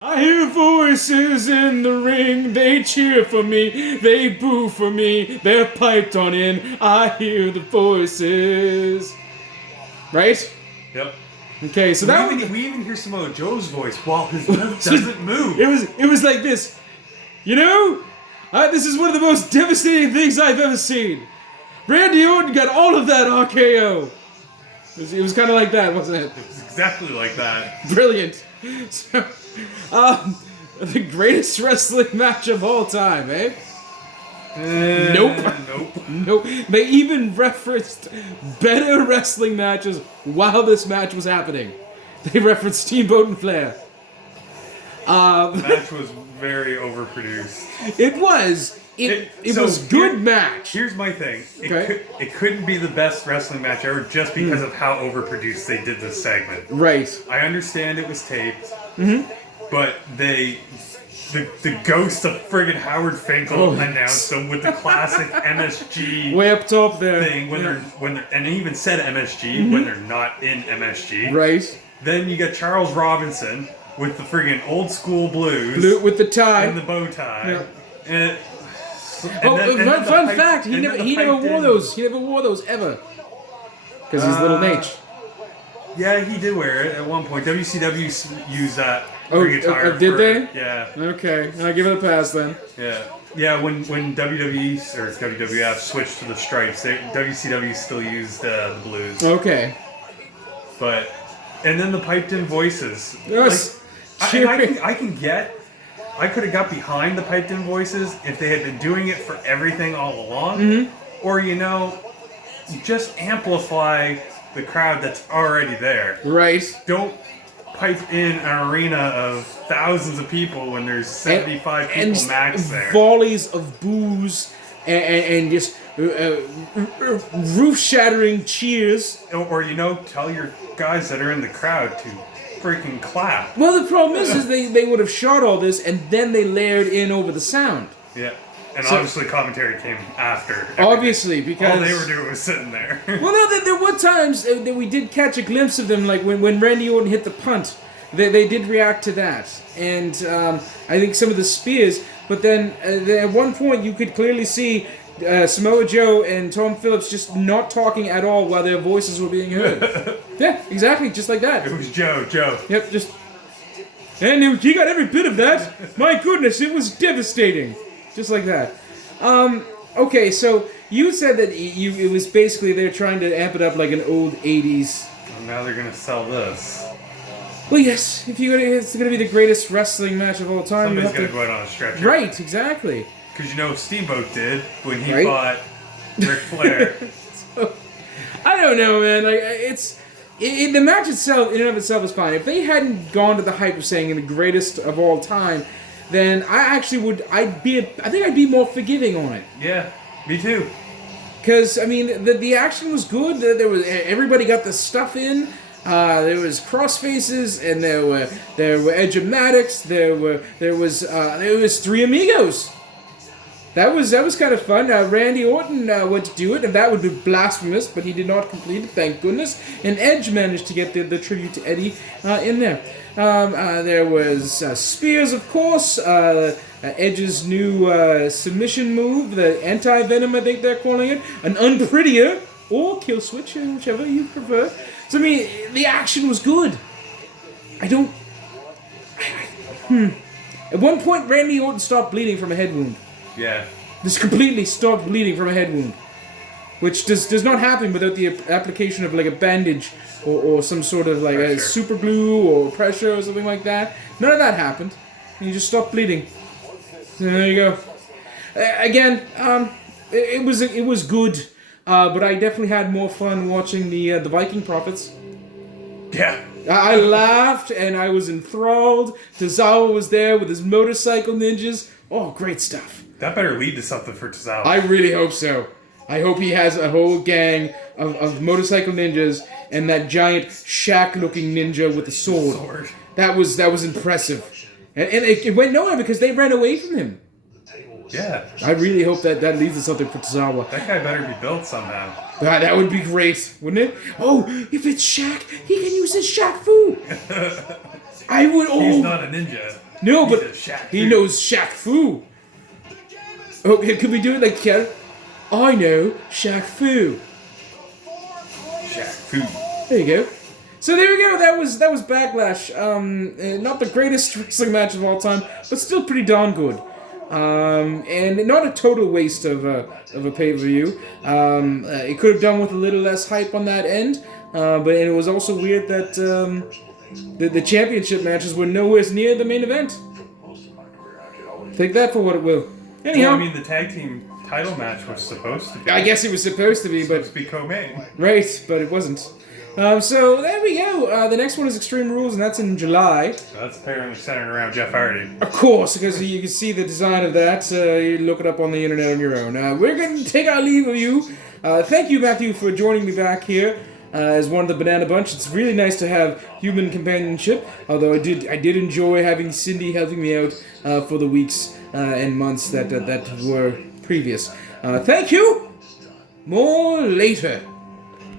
I hear voices in the ring, they cheer for me, they boo for me, they're piped on in, I hear the voices. Right? Yep. Okay, so we even hear Samoa Joe's voice while his mouth doesn't move. It was like this. You know, this is one of the most devastating things I've ever seen. Randy Orton got all of that RKO. It was kind of like that, wasn't it? It was exactly like that. Brilliant. So, the greatest wrestling match of all time, eh? Nope. They even referenced better wrestling matches while this match was happening. They referenced Steamboat and Flair. The match was very overproduced. It was. It was good match. Here's my thing. Okay. It couldn't be the best wrestling match ever just because of how overproduced they did this segment. Right. I understand it was taped, but the ghost of friggin' Howard Finkel announced them with the classic MSG way up top there thing when they're and they even said MSG when they're not in MSG. Right. Then you got Charles Robinson with the friggin' old school blues with the tie and the bow tie. Yeah. Fun fact, he never wore those. He never wore those ever. Because he's little Nate. Yeah, he did wear it at one point. WCW used that guitar. Did they? Yeah. Okay, I'll give it a pass then. Yeah. When WWE or WWF switched to the stripes, WCW still used the blues. Okay. And then the piped in voices. Yes. I could have got behind the piped in voices if they had been doing it for everything all along. Or, just amplify the crowd that's already there. Right. Don't pipe in an arena of thousands of people when there's 75 people max there. Volleys of boos and just roof-shattering cheers. Or, tell your guys that are in the crowd to freaking clap. Well, the problem is they would have shot all this and then they layered in over the sound. Yeah. And obviously commentary came after. Everything. Obviously, because all they were doing was sitting there. Well, no, there were times that we did catch a glimpse of them, like when Randy Orton hit the punt. They did react to that. And I think some of the spears. But then at one point you could clearly see Samoa Joe and Tom Phillips just not talking at all while their voices were being heard. Yeah, exactly, just like that. It was Joe. Yep, just... And he got every bit of that. My goodness, it was devastating. Just like that. Okay, so you said that it was basically they're trying to amp it up like an old 80s... Well, now they're going to sell this. Well, yes, it's going to be the greatest wrestling match of all time. Somebody's going to go out on a stretcher. Right, exactly. Because Steamboat did when he fought Ric Flair. So, I don't know, man. The match itself, in and of itself, is fine. If they hadn't gone to the hype of saying the greatest of all time, then I think I'd be more forgiving on it. Yeah, me too. Because the action was good. Everybody got the stuff in. There was crossfaces, and there were edge-o-matics. There was Three Amigos. That was kind of fun. Randy Orton went to do it, and that would be blasphemous, but he did not complete it, thank goodness. And Edge managed to get the tribute to Eddie in there. There was Spears, of course. Edge's new submission move, the anti-venom, I think they're calling it. An unprettier, or kill switch, whichever you prefer. So, the action was good. At one point, Randy Orton stopped bleeding from a head wound. Yeah. Just completely stopped bleeding from a head wound. Which does not happen without the application of like a bandage or some sort of like a super glue or pressure or something like that. None of that happened. He just stopped bleeding. So there you go. Again, it was good. But I definitely had more fun watching the Viking Prophets. Yeah. I laughed and I was enthralled. Tozawa was there with his motorcycle ninjas. Oh, great stuff. That better lead to something for Tozawa. I really hope so. I hope he has a whole gang of motorcycle ninjas and that giant Shaq-looking ninja with a sword. That was impressive. And it went nowhere because they ran away from him. Yeah. I really hope that leads to something for Tozawa. That guy better be built somehow. That would be great, wouldn't it? Oh, if it's Shaq, he can use his Shaq fu. I would. Oh, he's not a ninja. No, He's but a Shaq he Fu. knows Shaq Fu. Okay, could we do it like Kel? I know Shaq Fu. Shaq Fu. There you go. So there we go. That was Backlash. Not the greatest wrestling match of all time, but still pretty darn good. And not a total waste of a pay-per-view. It could have done with a little less hype on that end, but it was also weird that the championship matches were nowhere near the main event. Take that for what it will. Anyhow, Well, I mean, the tag team title match was supposed to be. I guess it was supposed to be, but Supposed to be co-main. right, but it wasn't. So there we go. The next one is Extreme Rules, and that's in July. That's apparently centered around Jeff Hardy. Of course, because you can see the design of that. You look it up on the internet on your own. We're going to take our leave of you. Thank you, Matthew, for joining me back here as one of the Banana Bunch. It's really nice to have human companionship. Although I did enjoy having Cindy helping me out for the weeks and months that were previous. Thank you. More later.